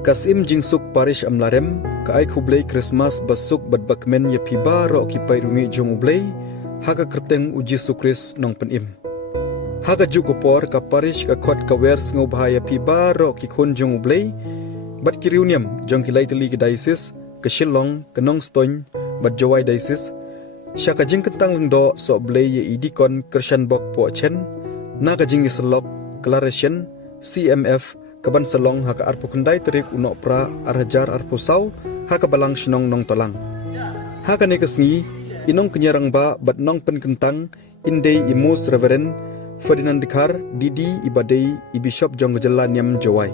Kasim jingsuk parish amlarem ka ai khublei Christmas basuk badbakmen ye phiba ro kipai rumi jong ublei haka kerteng uji sukris nong penim. Haka jukupor ka parish ka khot ka wers ngo bahaya phiba ro ki khun jong ublei bat kiriuniam jong kilai teli ki diocese ka Shillong ka nong stoin bat jowai diocese syaka jing kentang lengdo so blei ye idikon Christian bok po chen na ka jing islok Claration CMF kaban salong haka arpu kendai terik unok pra arhajar arpu sau haka balang shinong nong tolang. Haka ne kesngi inong kenyarang ba bat nong pen kentang indei imus Reverend Ferdinand Dikar Didi ibadai i Bishop jong gejala niam jawai.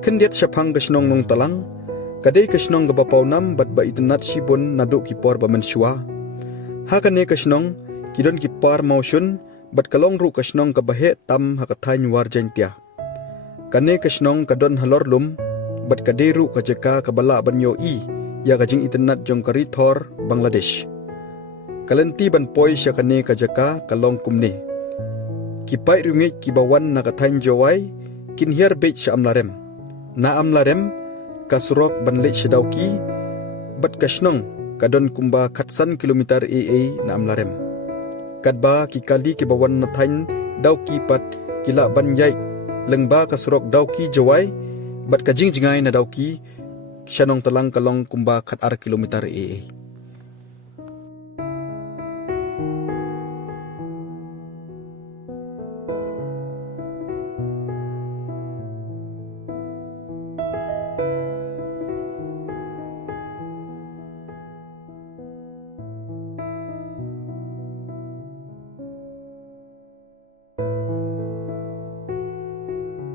Kendiat syapang kesnong nong tolang kadai kesnong gabapau nam bat ba itenat shibun naduk kipor ba mensyua. Haka ne kesnong kidon kipar mausun bat kalong ru kesnong kabahe tam haka thain warjain tia. Kane kesnong kadon halor lum bat kaderu kajeka kabala banyo i ya kajing internet jong kari Thor Bangladesh. Kalenti ban poi syakane kajeka kalong kumne. Kipai rumit kibawan nakatain jawai kinhiar beit sya amlarem. Na amlarem kasurok ban lek syadauki bat kesnong kadon kumba katsan kilometer AA na amlarem. Kadba kikali kibawan natain dauki pat kila ban yai lengba kasurok dauki jawai bat kajing jingai na dauki syanong telang kalong kumba kat ar kilometer AA.